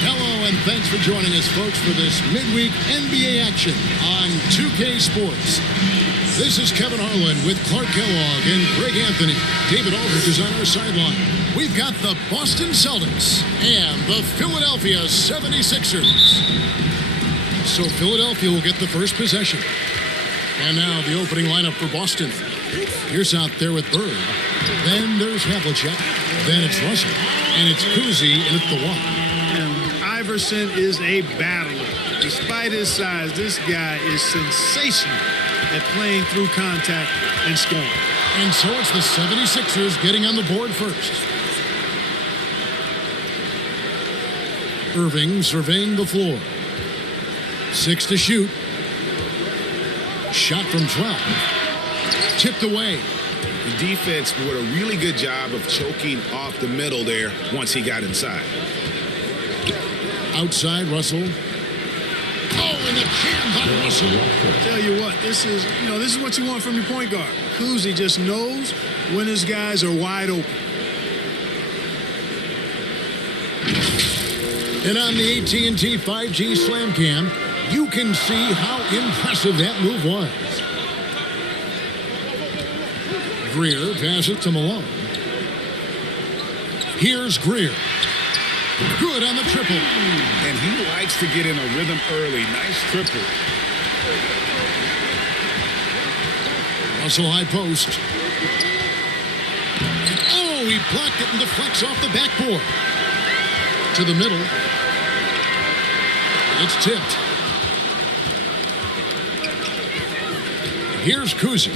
Hello, and thanks for joining us, folks, for this midweek NBA action on 2K Sports. This is Kevin Harlan with Clark Kellogg and Greg Anthony. David Aldridge is on our sideline. We've got the Boston Celtics and the Philadelphia 76ers. So Philadelphia will get the first possession. And now the opening lineup for Boston. Here's out there with Bird. Then there's Havlicek. Then it's Russell. And it's Kuzi in at the one. And Iverson is a battler. Despite his size, this guy is sensational at playing through contact and scoring. And so it's the 76ers getting on the board first. Irving surveying the floor. 6 to shoot. Shot from 12. Tipped away. The defense did a really good job of choking off the middle there once he got inside. Outside, Russell. Oh, and the jam by Russell. Tell you what, this is what you want from your point guard. Kuzi just knows when his guys are wide open. And on the AT&T 5G Slam Cam, you can see how impressive that move was. Greer passes to Malone. Here's Greer. Good on the triple. And he likes to get in a rhythm early. Nice triple. Russell high post. Oh, he blocked it and deflects off the backboard. To the middle. It's tipped. Here's Kuzi.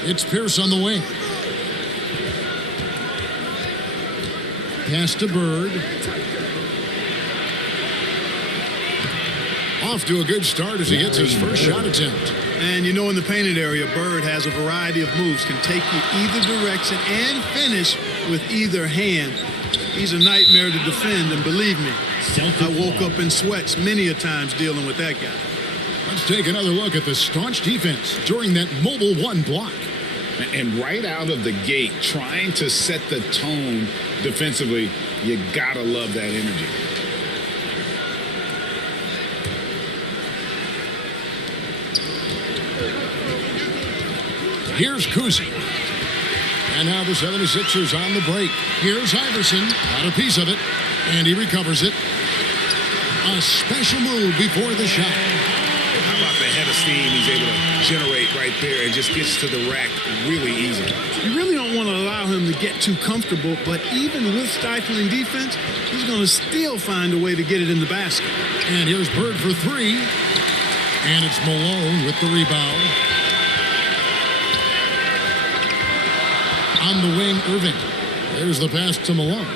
It's Pierce on the wing. Pass to Bird. Off to a good start as he gets his first shot attempt. And you know, in the painted area, Bird has a variety of moves. Can take you either direction and finish with either hand. He's a nightmare to defend, and believe me, I woke up in sweats many a times dealing with that guy. Let's take another look at the staunch defense during that mobile one block. And right out of the gate, trying to set the tone defensively, you gotta love that energy. Here's Kuzi. And now the 76ers on the break. Here's Iverson. Got a piece of it. And he recovers it. A special move before the shot. How about the head of steam he's able to generate right there and just gets to the rack really easy. You really don't want to allow him to get too comfortable, but even with stifling defense, he's going to still find a way to get it in the basket. And here's Bird for 3. And it's Malone with the rebound. On the wing, Irving. There's the pass to Malone.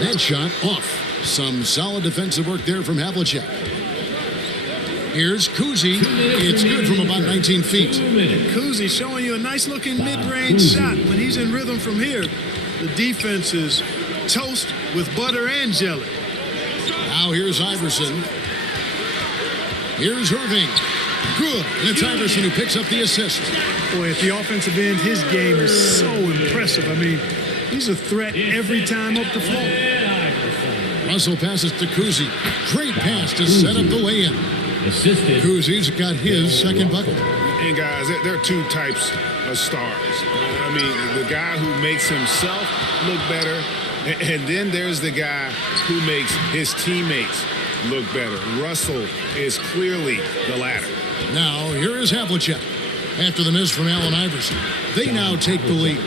That shot off. Some solid defensive work there from Havlicek. Here's Kuzi. It's good from about 19 feet. Kuzi showing you a nice-looking mid-range shot. When he's in rhythm from here, the defense is toast with butter and jelly. Now here's Iverson. Here's Irving. Good. And it's Iverson who picks up the assist. Boy, at the offensive end, his game is so impressive. I mean, he's a threat every time up the floor. Russell passes to Kuzi. Great pass to set up the lay-in. Kuzi's got his second bucket. And guys, there are two types of stars. I mean, the guy who makes himself look better, and then there's the guy who makes his teammates look better. Russell is clearly the latter. Now, here is Havlicek. After the miss from Allen Iverson, they now take the lead.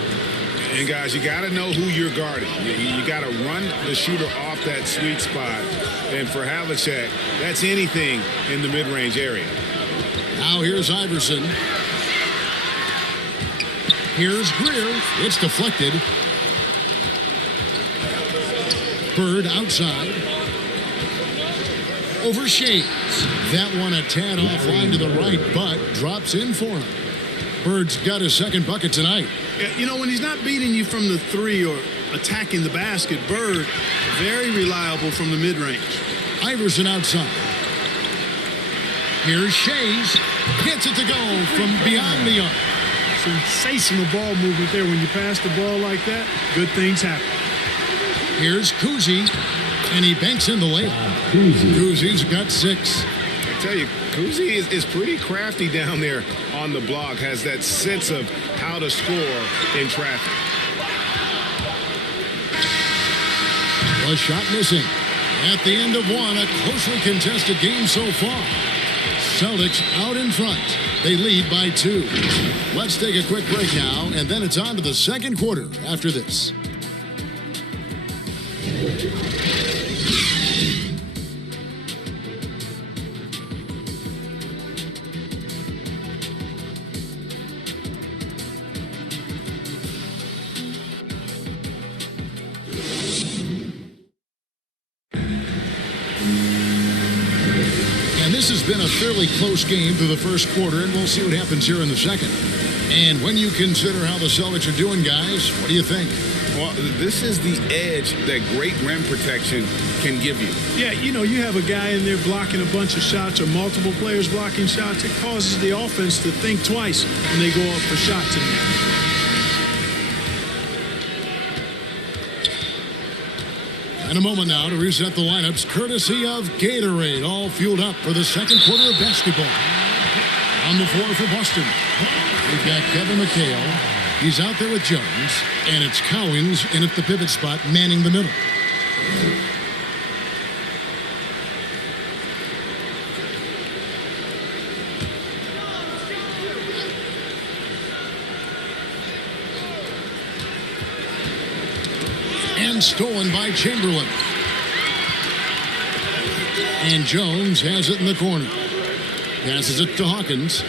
And guys, you got to know who you're guarding. You got to run the shooter off that sweet spot. And for Havlicek, that's anything in the mid-range area. Now here's Iverson. Here's Greer. It's deflected. Bird outside. Over Shades. That one a tad offline to the right, but drops in for him. Bird's got his second bucket tonight. You know, when he's not beating you from the three or attacking the basket, Bird, very reliable from the mid-range. Iverson outside. Here's Shades. Gets it to go from beyond the arc. Sensational ball movement there. When you pass the ball like that, good things happen. Here's Kuzi, and he banks in the layup. Kuzi's got 6. I tell you, Kuzi is pretty crafty down there on the block, has that sense of how to score in traffic. A shot missing. At the end of one, a closely contested game so far. Celtics out in front. They lead by 2. Let's take a quick break now, and then it's on to the second quarter after this. This has been a fairly close game through the first quarter, and we'll see what happens here in the second. And when you consider how the Celtics are doing, guys, what do you think? Well, this is the edge that great rim protection can give you. Yeah, you know, you have a guy in there blocking a bunch of shots or multiple players blocking shots. It causes the offense to think twice when they go up for shots in there. In a moment now to reset the lineups, courtesy of Gatorade, all fueled up for the second quarter of basketball. On the floor for Boston, we've got Kevin McHale. He's out there with Jones, and it's Cowens in at the pivot spot, manning the middle. And stolen by Chamberlain. And Jones has it in the corner. Passes it to Hawkins.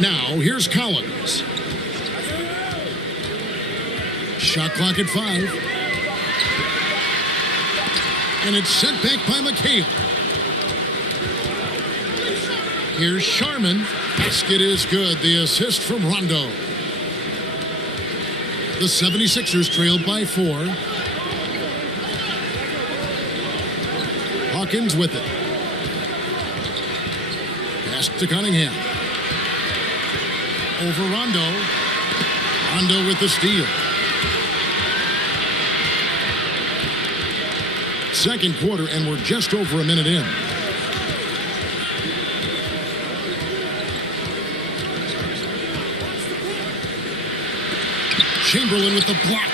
Now, here's Collins. Shot clock at 5. And it's sent back by McHale. Here's Sharman. Basket is good. The assist from Rondo. The 76ers trailed by 4. Hawkins with it. Pass to Cunningham. Over Rondo. Rondo with the steal. Second quarter, and we're just over a minute in. Chamberlain with the block.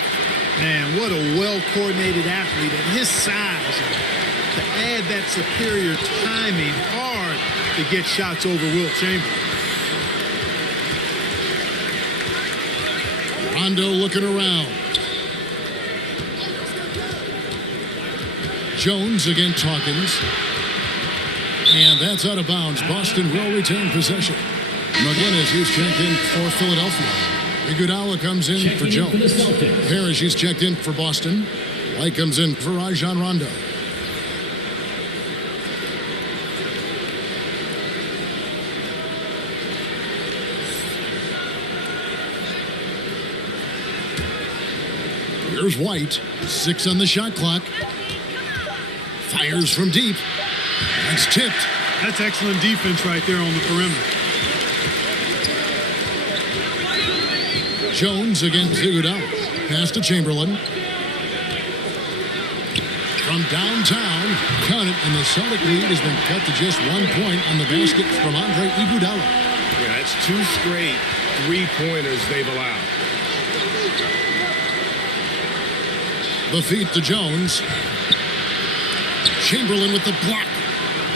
Man, what a well-coordinated athlete at his size. To add that superior timing, hard to get shots over Wilt Chamberlain. Rondo looking around. Jones against Hawkins. And that's out of bounds. Boston will retain possession. McGinnis, who's checked in for Philadelphia. Iguodala comes in for Jones. Parrish, he's checked in for Boston. White comes in for Rajon Rondo. Here's White. 6 on the shot clock. Fires from deep. That's tipped. That's excellent defense right there on the perimeter. Jones against Iguodala. Pass to Chamberlain. From downtown, count it, and the Celtic lead has been cut to just 1 point on the basket from Andre Iguodala. Yeah, that's 2 straight 3-pointers they've allowed. The feed to Jones. Chamberlain with the block.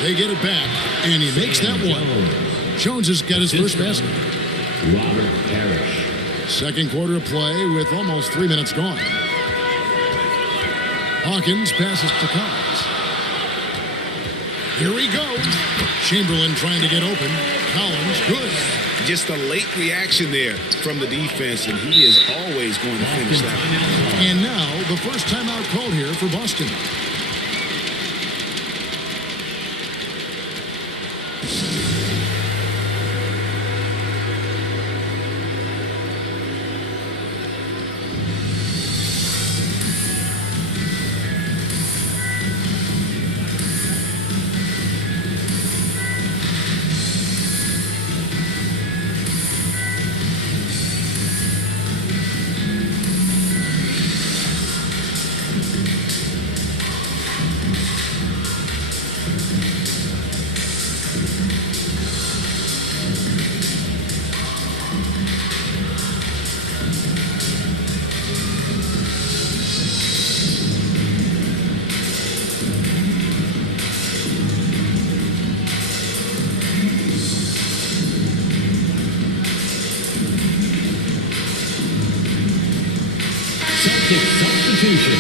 They get it back, and he makes that one. Jones has got his first basket. Robert Parrish. Second quarter of play with almost 3 minutes gone. Hawkins passes to Collins. Here he goes. Chamberlain trying to get open. Collins, good. Just a late reaction there from the defense, and he is always going to finish that. And now, the first timeout called here for Boston. Celtics substitution.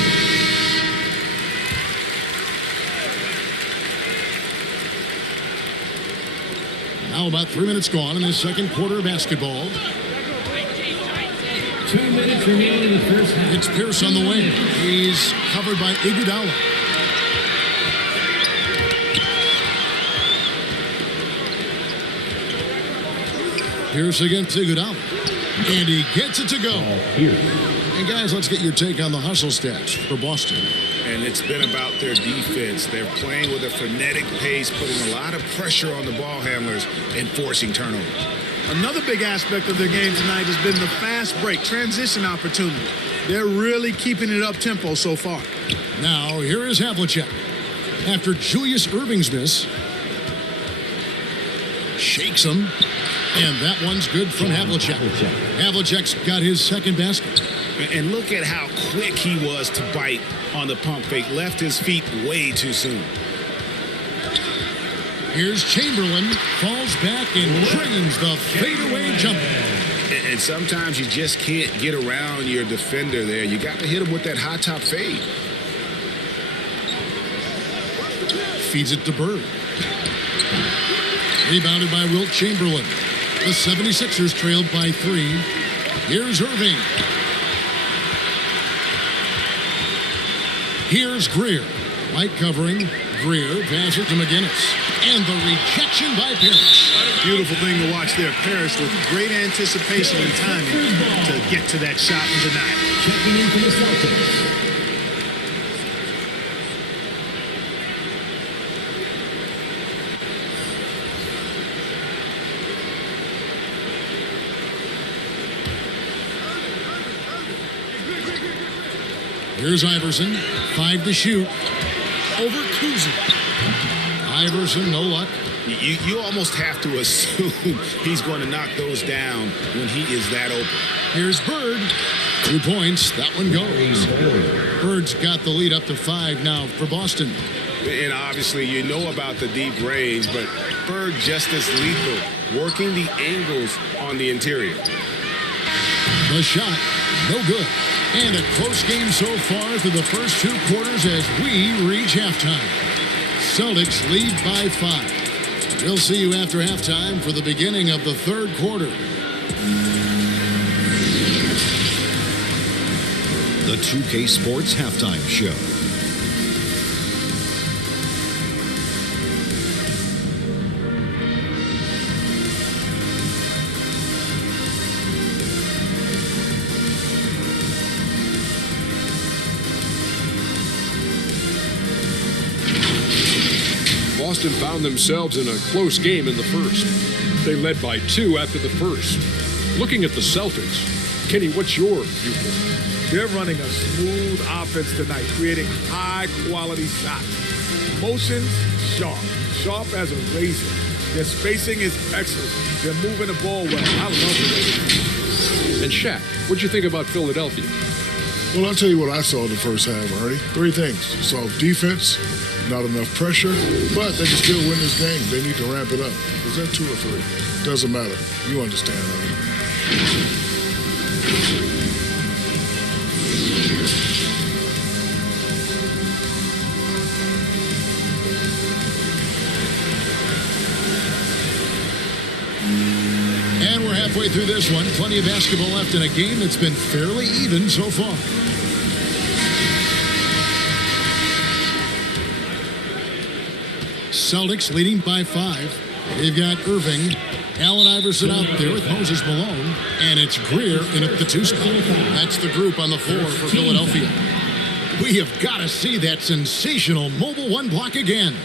Now about 3 minutes gone in this second quarter of basketball. 2 minutes remaining in the first half. It's Pierce on the wing. He's covered by Iguodala. Pierce against Iguodala. And he gets it to go. And guys, let's get your take on the hustle stats for Boston. And it's been about their defense. They're playing with a frenetic pace, putting a lot of pressure on the ball handlers and forcing turnovers. Another big aspect of their game tonight has been the fast break, transition opportunity. They're really keeping it up-tempo so far. Now, here is Havlicek. After Julius Erving's miss, shakes him, and that one's good from Havlicek. Havlicek's got his second basket. And look at how quick he was to bite on the pump fake. Left his feet way too soon. Here's Chamberlain, falls back and drains the fadeaway jumper. And sometimes you just can't get around your defender there. You got to hit him with that high top fade. Feeds it to Bird. Rebounded by Wilt Chamberlain. The 76ers trailed by 3. Here's Irving. Here's Greer. Light covering. Greer passes to McGinnis. And the rejection by Parrish. Beautiful thing to watch there. Parrish with great anticipation and timing to get to that shot and deny it. Checking in for the Celtics. Here's Iverson. 5 to shoot. Over Kuzi. Iverson, no luck. You almost have to assume he's going to knock those down when he is that open. Here's Bird. 2 points. That one goes. Bird's got the lead up to 5 now for Boston. And obviously you know about the deep range, but Bird just as lethal, working the angles on the interior. The shot, no good. And a close game so far through the first 2 quarters as we reach halftime. Celtics lead by 5. We'll see you after halftime for the beginning of the third quarter. The 2K Sports Halftime Show. Boston found themselves in a close game in the first. They led by 2 after the first. Looking at the Celtics, Kenny, what's your viewpoint? They're running a smooth offense tonight, creating high-quality shots. Motions, sharp as a razor. Their spacing is excellent. They're moving the ball well. I love it. And Shaq, what'd you think about Philadelphia? Well, I'll tell you what I saw in the first half, Artie. 3 things. Soft defense, not enough pressure, but they can still win this game. They need to ramp it up. Is that 2 or 3? Doesn't matter. You understand, Artie. And we're halfway through this one. Plenty of basketball left in a game that's been fairly even so far. Celtics leading by 5. They've got Irving, Allen Iverson out there with Moses Malone, and it's Greer in at the 2 spot. That's the group on the floor for Philadelphia. We have got to see that sensational mobile 1 block again.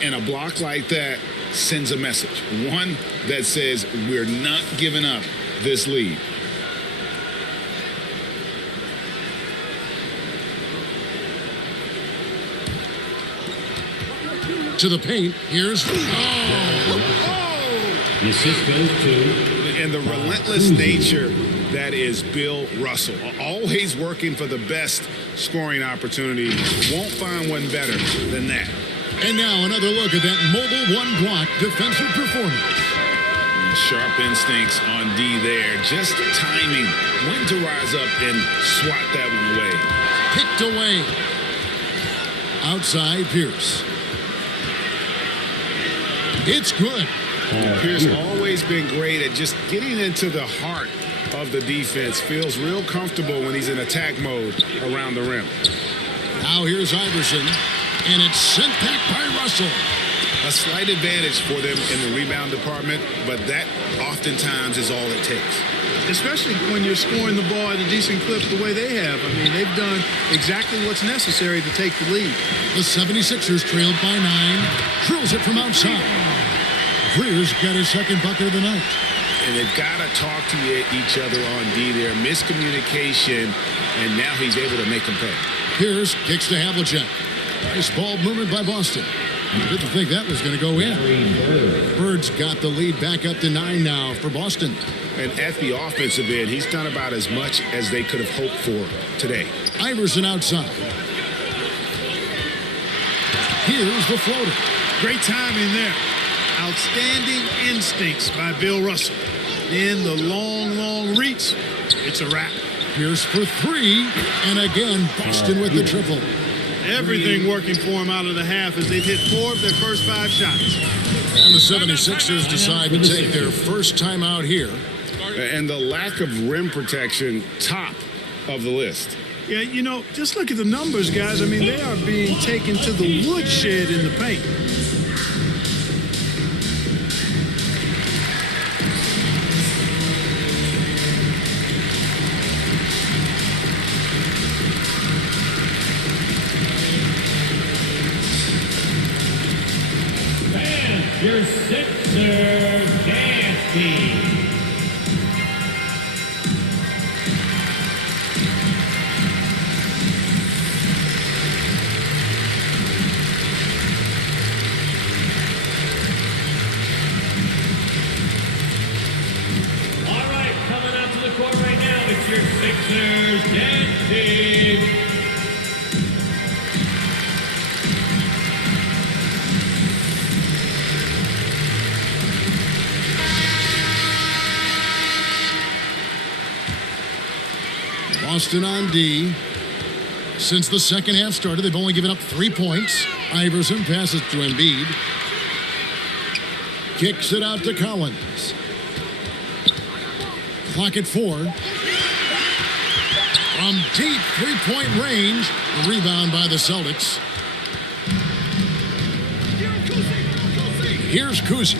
And a block like that sends a message. One that says we're not giving up this lead. To the paint. Here's... The assist goes to... And the relentless nature that is Bill Russell. Always working for the best scoring opportunity. Won't find one better than that. And now another look at that mobile 1 block defensive performance. Sharp instincts on D there. Just timing when to rise up and swat that one away. Picked away. Outside Pierce. It's good. Pierce always been great at just getting into the heart of the defense. Feels real comfortable when he's in attack mode around the rim. Now here's Iverson, and it's sent back by Russell. A slight advantage for them in the rebound department, but that oftentimes is all it takes. Especially when you're scoring the ball at a decent clip the way they have. I mean, they've done exactly what's necessary to take the lead. The 76ers trailed by 9. Drills it from outside. Greer's got his second bucket of the night. And they've got to talk to each other on D there. Miscommunication, and now he's able to make them pay. Pierce kicks to Havlicek. Nice ball movement by Boston. Didn't think that was going to go in. Bird's got the lead back up to 9 now for Boston. And at the offensive end, he's done about as much as they could have hoped for today. Iverson outside. Here's the floater. Great timing there. Outstanding instincts by Bill Russell. Then the long reach. It's a wrap. Pierce for 3. And again, Boston with the triple. Everything working for him out of the half as they've hit 4 of their first 5 shots. And the 76ers decide to take their first time out here. And the lack of rim protection, top of the list. Yeah, you know, just look at the numbers, guys. I mean, they are being taken to the woodshed in the paint. Your Sixers dance team. All right, coming out to the court right now, it's your Sixers dance team. Boston on D. Since the second half started, they've only given up 3 points. Iverson passes to Embiid. Kicks it out to Collins. Clock at 4. From deep three-point range. Rebound by the Celtics. Here's Kuzi.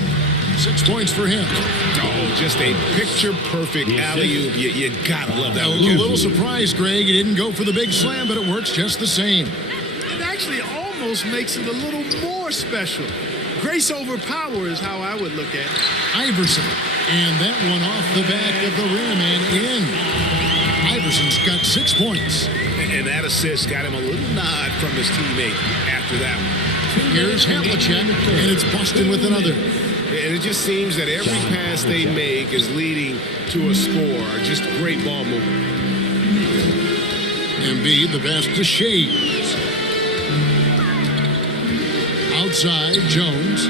6 points for him. Oh, just a picture-perfect alley-oop. You gotta love that. A little surprised, Greg. He didn't go for the big slam, but it works just the same. It actually almost makes it a little more special. Grace over power is how I would look at it. Iverson. And that one off the back of the rim and in. Iverson's got 6 points. And that assist got him a little nod from his teammate after that one. Here's Havlicek, and it's Boston with another. And it just seems that every pass they make is leading to a score. Just great ball movement. Embiid, the pass to Shades. Outside, Jones.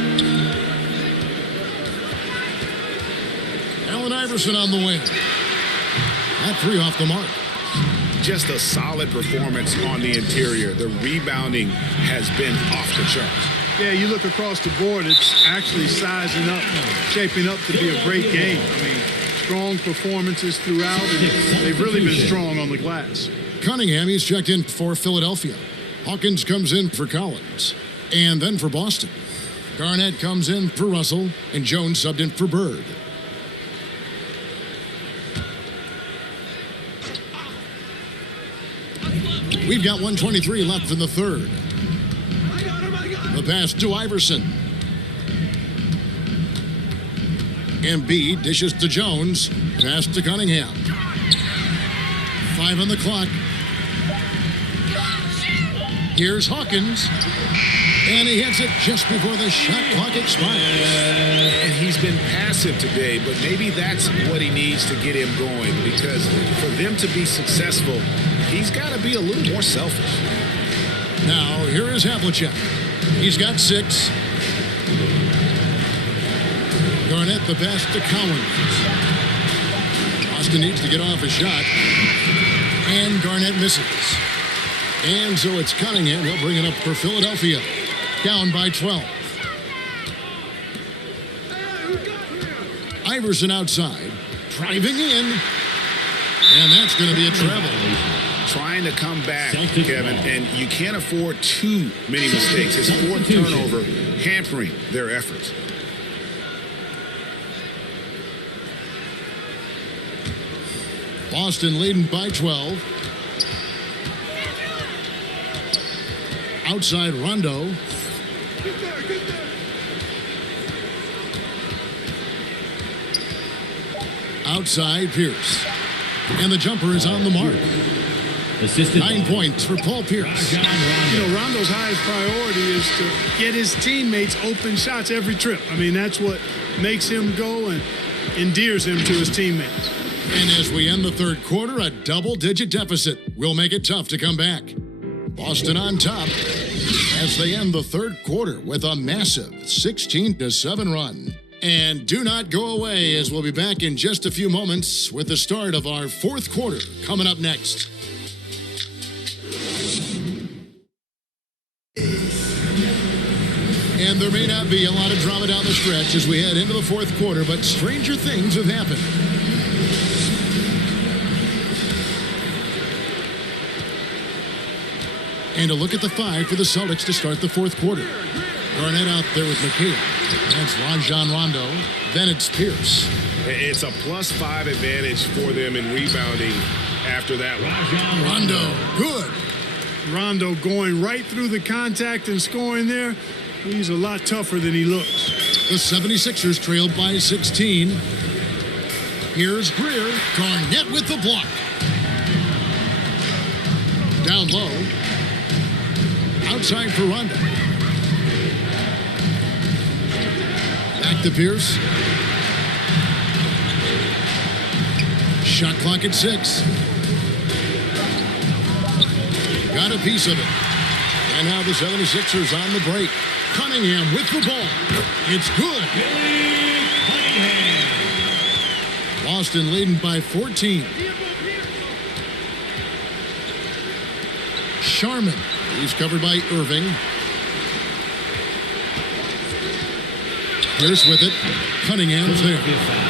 Allen Iverson on the wing. That 3 off the mark. Just a solid performance on the interior. The rebounding has been off the charts. Yeah, you look across the board, it's actually sizing up, shaping up to be a great game. I mean, strong performances throughout, and they've really been strong on the glass. Cunningham, he's checked in for Philadelphia. Hawkins comes in for Collins. And then for Boston. Garnett comes in for Russell, and Jones subbed in for Bird. We've got 1:23 left in the third. The pass to Iverson. Embiid dishes to Jones. Pass to Cunningham. 5 on the clock. Here's Hawkins. And he hits it just before the shot clock expires. And he's been passive today, but maybe that's what he needs to get him going, because for them to be successful, he's got to be a little more selfish. Now, here is Havlicek. He's got 6. Garnett the pass to Cowan. Boston needs to get off a shot. And Garnett misses. And so it's Cunningham. He'll bring it up for Philadelphia. Down by 12. Iverson outside. Driving in. And that's going to be a travel. Trying to come back, Kevin, and you can't afford too many mistakes. His fourth turnover hampering their efforts. Boston leading by 12. Outside Rondo. Outside Pierce. And the jumper is on the mark. 9 points for Paul Pierce. You know, Rondo's highest priority is to get his teammates open shots every trip. I mean, that's what makes him go and endears him to his teammates. And as we end the third quarter, a double-digit deficit will make it tough to come back. Boston on top as they end the third quarter with a massive 16-7 run. And do not go away, as we'll be back in just a few moments with the start of our fourth quarter coming up next. And there may not be a lot of drama down the stretch as we head into the fourth quarter, but stranger things have happened. And a look at the five for the Celtics to start the fourth quarter. Garnett out there with McHale. That's Rajon Rondo. Then it's Pierce. It's a +5 advantage for them in rebounding after that one. Rondo, good. Rondo going right through the contact and scoring there. He's a lot tougher than he looks. The 76ers trailed by 16. Here's Greer. Garnett with the block. Down low. Outside for Rondo. Back to Pierce. Shot clock at 6. Got a piece of it. And now the 76ers on the break. Cunningham with the ball. It's good. Boston leading by 14. Sharman. He's covered by Irving. Pierce with it. Cunningham's there.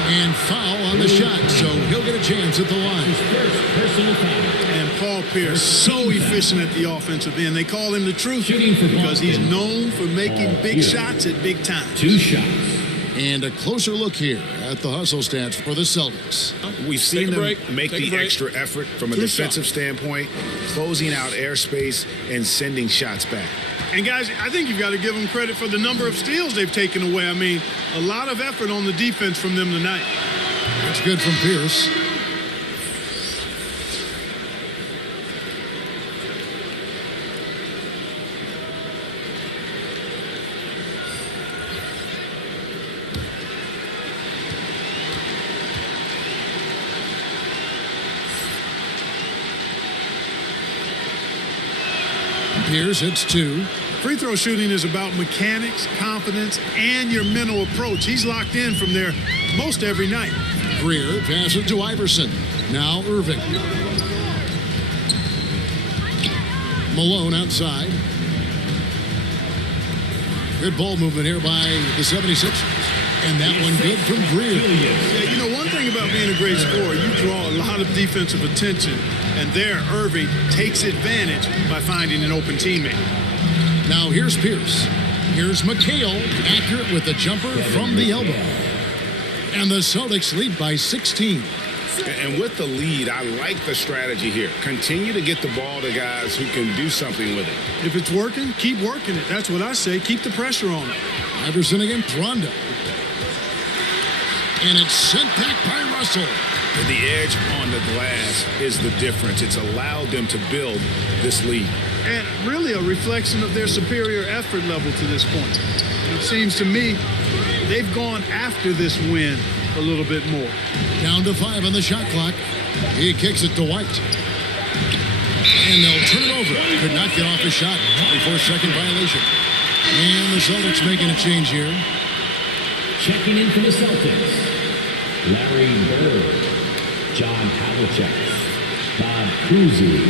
And foul on the shot, so he'll get a chance at the line. And Paul Pierce, so efficient at the offensive end. They call him the truth because he's known for making big shots at big times. 2 shots. And a closer look here at the hustle stats for the Celtics. We've seen them make Take a the break. extra effort from a defensive standpoint, closing out airspace and sending shots back. And guys, I think you've got to give them credit for the number of steals they've taken away. I mean, a lot of effort on the defense from them tonight. That's good from Pierce. Pierce hits 2. Free throw shooting is about mechanics, confidence, and your mental approach. He's locked in from there most every night. Greer passes to Iverson. Now Irving. Malone outside. Good ball movement here by the 76ers. And that one good from Greer. Yeah, you know, one thing about being a great scorer, you draw a lot of defensive attention. And there, Irving takes advantage by finding an open teammate. Now here's Pierce. Here's McHale, accurate with the jumper from the elbow. And the Celtics lead by 16. And with the lead, I like the strategy here. Continue to get the ball to guys who can do something with it. If it's working, keep working it. That's what I say. Keep the pressure on it. Iverson against Rondo. And it's sent back by Russell. The edge on the glass is the difference. It's allowed them to build this lead. And really a reflection of their superior effort level to this point. It seems to me they've gone after this win a little bit more. Down to 5 on the shot clock. He kicks it to White. And they'll turn it over. Could not get off the shot. 24-second violation. And the Celtics making a change here. Checking in for the Celtics, Larry Bird, John Havlicek, Bob Cousy.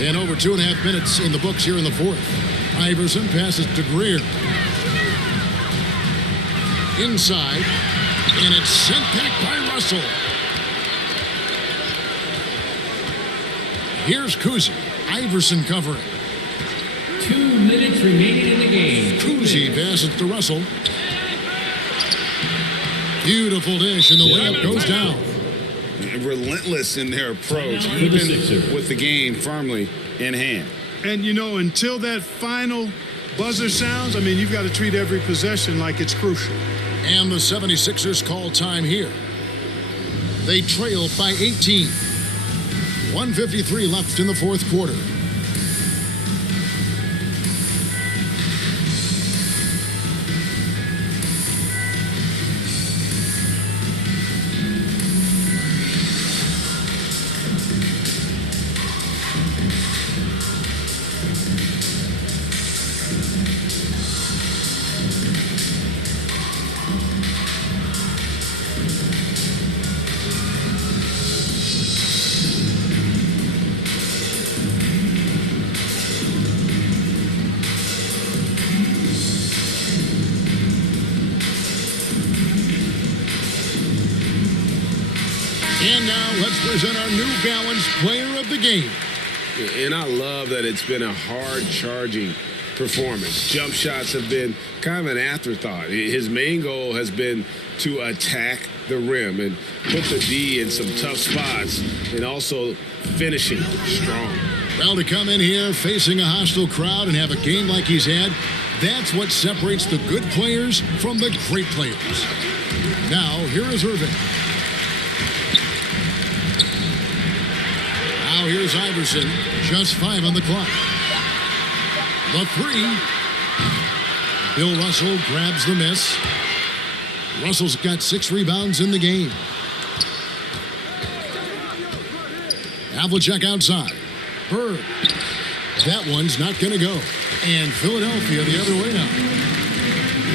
And over 2.5 minutes in the books here in the fourth. Iverson passes to Greer. Inside. And it's sent back by Russell. Here's Cousy. Iverson covering. 2 minutes remaining in the game. Cousy passes to Russell. Beautiful dish, and the layup goes down. Relentless in their approach, even with the game firmly in hand. And, you know, until that final buzzer sounds, I mean, you've got to treat every possession like it's crucial. And the 76ers call time here. They trail by 18. 1:53 left in the fourth quarter. And now let's present our New Balance Player of the Game. And I love that it's been a hard-charging performance. Jump shots have been kind of an afterthought. His main goal has been to attack the rim and put the D in some tough spots and also finishing strong. Well, to come in here facing a hostile crowd and have a game like he's had, that's what separates the good players from the great players. Now, here is Irving. Now here's Iverson, just 5 on the clock. The 3. Bill Russell grabs the miss. Russell's got 6 rebounds in the game. Havlicek outside. Bird. That one's not going to go. And Philadelphia the other way now.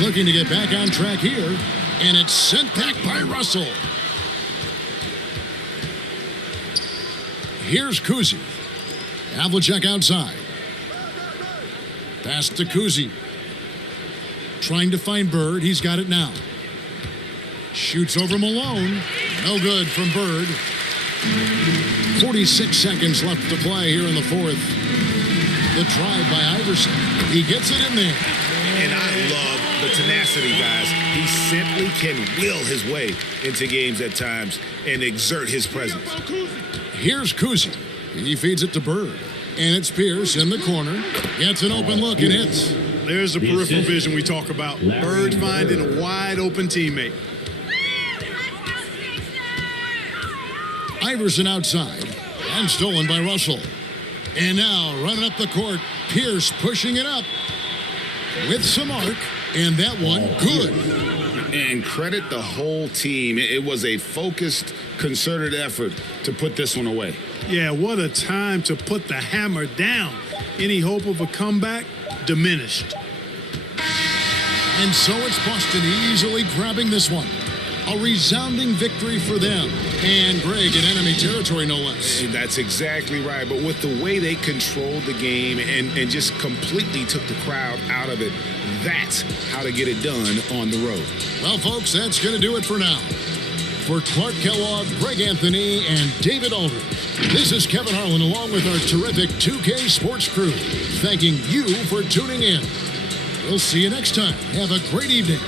Looking to get back on track here. And it's sent back by Russell. Here's Cousy. Havlicek outside. Pass to Cousy. Trying to find Bird. He's got it now. Shoots over Malone. No good from Bird. 46 seconds left to play here in the fourth. The drive by Iverson. He gets it in there. And I love the tenacity, guys. He simply can will his way into games at times and exert his presence. Here's Cousy. He feeds it to Bird. And it's Pierce in the corner. Gets an open look and hits. There's the peripheral vision we talk about. Bird finding a wide open teammate. Iverson outside. And stolen by Russell. And now running up the court. Pierce pushing it up. With some arc. And that one good. And credit the whole team. It was a focused, concerted effort to put this one away. Yeah, what a time to put the hammer down. Any hope of a comeback diminished. And so it's Boston easily grabbing this one. A resounding victory for them. And Greg in enemy territory, no less. And that's exactly right. But with the way they controlled the game and just completely took the crowd out of it, that's how to get it done on the road. Well, folks, that's going to do it for now. For Clark Kellogg, Greg Anthony, and David Aldridge, this is Kevin Harlan along with our terrific 2K Sports crew, thanking you for tuning in. We'll see you next time. Have a great evening.